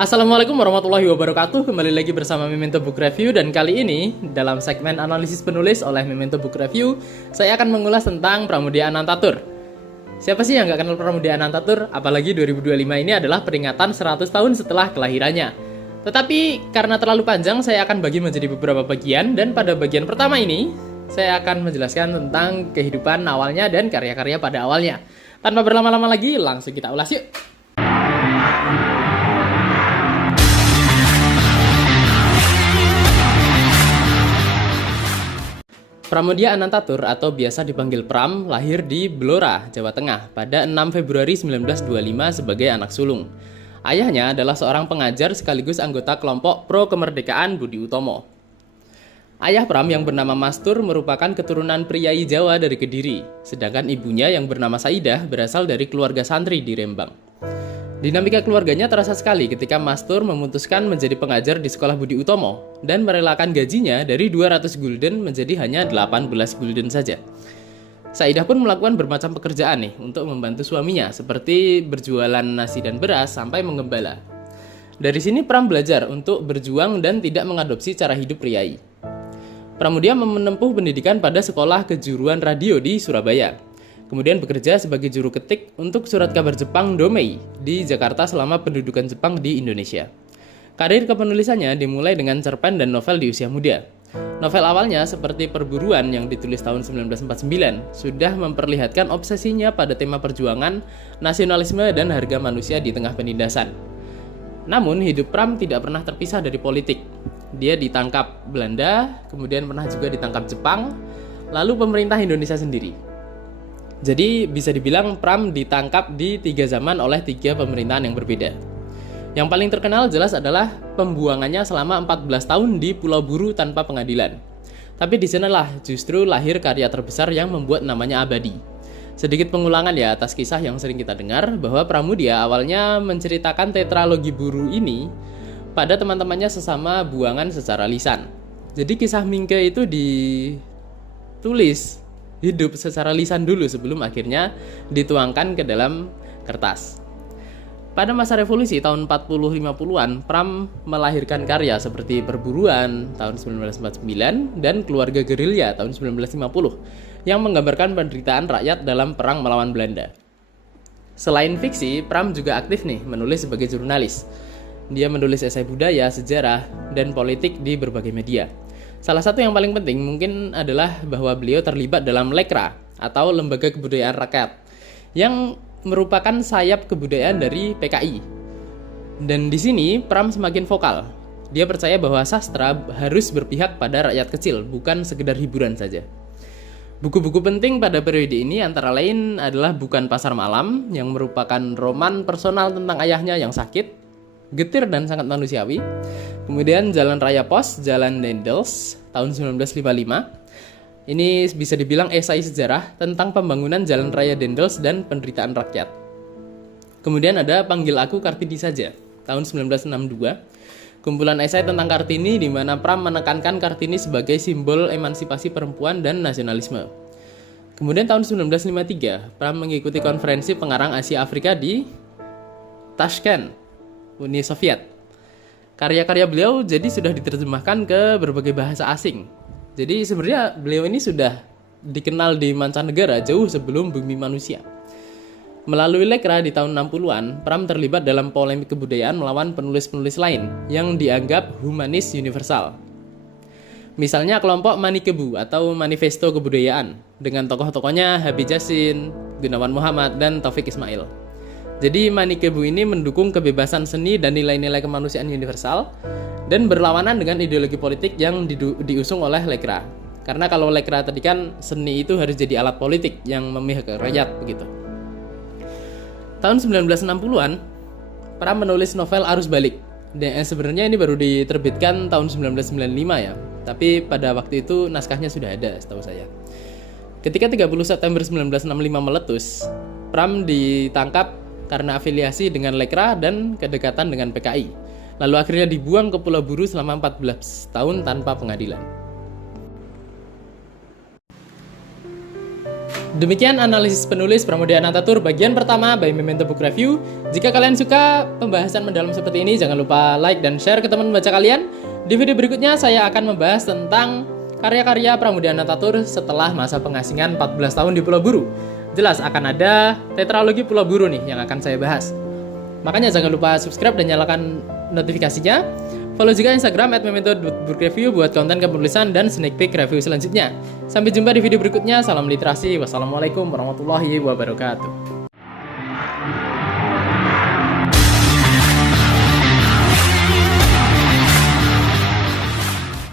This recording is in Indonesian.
Assalamualaikum warahmatullahi wabarakatuh. Kembali lagi bersama Memento Book Review. Dan kali ini dalam segmen analisis penulis oleh Memento Book Review, saya akan mengulas tentang Pramoedya Anantatur. Siapa sih yang gak kenal Pramoedya Anantatur? Apalagi 2025 ini adalah peringatan 100 tahun setelah kelahirannya. Tetapi karena terlalu panjang, saya akan bagi menjadi beberapa bagian. Dan pada bagian pertama ini, saya akan menjelaskan tentang kehidupan awalnya dan karya-karya pada awalnya. Tanpa berlama-lama lagi, langsung kita ulas yuk. Pramoedya Anantatur atau biasa dipanggil Pram lahir di Blora, Jawa Tengah pada 6 Februari 1925 sebagai anak sulung. Ayahnya adalah seorang pengajar sekaligus anggota kelompok pro kemerdekaan Budi Utomo. Ayah Pram yang bernama Mastur merupakan keturunan priai Jawa dari Kediri, sedangkan ibunya yang bernama Saidah berasal dari keluarga santri di Rembang. Dinamika keluarganya terasa sekali ketika Mastur memutuskan menjadi pengajar di sekolah Budi Utomo dan merelakan gajinya dari 200 gulden menjadi hanya 18 gulden saja. Saidah pun melakukan bermacam pekerjaan nih untuk membantu suaminya seperti berjualan nasi dan beras sampai menggembala. Dari sini Pram belajar untuk berjuang dan tidak mengadopsi cara hidup priai. Pramoedya menempuh pendidikan pada sekolah kejuruan radio di Surabaya. Kemudian bekerja sebagai juru ketik untuk surat kabar Jepang Domei di Jakarta selama pendudukan Jepang di Indonesia. Karir kepenulisannya dimulai dengan cerpen dan novel di usia muda. Novel awalnya seperti Perburuan yang ditulis tahun 1949 sudah memperlihatkan obsesinya pada tema perjuangan, nasionalisme, dan harga manusia di tengah penindasan. Namun hidup Pram tidak pernah terpisah dari politik. Dia ditangkap Belanda, kemudian pernah juga ditangkap Jepang, lalu pemerintah Indonesia sendiri. Jadi bisa dibilang Pram ditangkap di 3 zaman oleh 3 pemerintahan yang berbeda. Yang paling terkenal jelas adalah pembuangannya selama 14 tahun di Pulau Buru tanpa pengadilan. Tapi di sanalah justru lahir karya terbesar yang membuat namanya abadi. Sedikit pengulangan ya atas kisah yang sering kita dengar bahwa Pramoedya awalnya menceritakan tetralogi Buru ini pada teman-temannya sesama buangan secara lisan. Jadi kisah Mingke itu ditulis hidup secara lisan dulu sebelum akhirnya dituangkan ke dalam kertas. Pada masa revolusi tahun 40-50-an, Pram melahirkan karya seperti Perburuan tahun 1949 dan Keluarga Gerilya tahun 1950 yang menggambarkan penderitaan rakyat dalam perang melawan Belanda. Selain fiksi, Pram juga aktif nih menulis sebagai jurnalis. Dia menulis esai budaya, sejarah, dan politik di berbagai media. Salah satu yang paling penting mungkin adalah bahwa beliau terlibat dalam Lekra atau Lembaga Kebudayaan Rakyat yang merupakan sayap kebudayaan dari PKI. Dan di sini Pram semakin vokal. Dia percaya bahwa sastra harus berpihak pada rakyat kecil, bukan sekedar hiburan saja. Buku-buku penting pada periode ini antara lain adalah Bukan Pasar Malam yang merupakan roman personal tentang ayahnya yang sakit, getir dan sangat manusiawi. Kemudian Jalan Raya Pos, Jalan Dendels tahun 1955. Ini bisa dibilang esai sejarah tentang pembangunan Jalan Raya Dendels dan penderitaan rakyat. Kemudian ada Panggil Aku Kartini Saja tahun 1962. Kumpulan esai tentang Kartini di mana Pram menekankan Kartini sebagai simbol emansipasi perempuan dan nasionalisme. Kemudian tahun 1953, Pram mengikuti konferensi pengarang Asia Afrika di Tashkent, Uni Soviet. Karya-karya beliau jadi sudah diterjemahkan ke berbagai bahasa asing. Jadi sebenarnya beliau ini sudah dikenal di mancanegara jauh sebelum Bumi Manusia. Melalui Lekra di tahun 60-an, Pram terlibat dalam polemik kebudayaan melawan penulis-penulis lain yang dianggap humanis universal. Misalnya kelompok Manikebu atau Manifesto Kebudayaan dengan tokoh-tokohnya Habib Yasin, Gunawan Muhammad, dan Taufik Ismail. Jadi Manikebu ini mendukung kebebasan seni dan nilai-nilai kemanusiaan universal dan berlawanan dengan ideologi politik yang diusung oleh Lekra. Karena kalau Lekra tadi kan seni itu harus jadi alat politik yang memihak ke rakyat begitu. Tahun 1960-an, Pram menulis novel Arus Balik. Dan sebenarnya ini baru diterbitkan tahun 1995 ya. Tapi pada waktu itu naskahnya sudah ada setahu saya. Ketika 30 September 1965 meletus, Pram ditangkap karena afiliasi dengan Lekra dan kedekatan dengan PKI. Lalu akhirnya dibuang ke Pulau Buru selama 14 tahun tanpa pengadilan. Demikian analisis penulis Pramudia Anantatur bagian pertama by Memento Book Review. Jika kalian suka pembahasan mendalam seperti ini, jangan lupa like dan share ke teman baca kalian. Di video berikutnya saya akan membahas tentang karya-karya Pramudia Anantatur setelah masa pengasingan 14 tahun di Pulau Buru. Jelas akan ada tetralogi Pulau Buru nih yang akan saya bahas. Makanya jangan lupa subscribe dan nyalakan notifikasinya. Follow juga Instagram @memento.book_review buat konten kepenulisan dan sneak peek review selanjutnya. Sampai jumpa di video berikutnya. Salam literasi. Wassalamualaikum warahmatullahi wabarakatuh.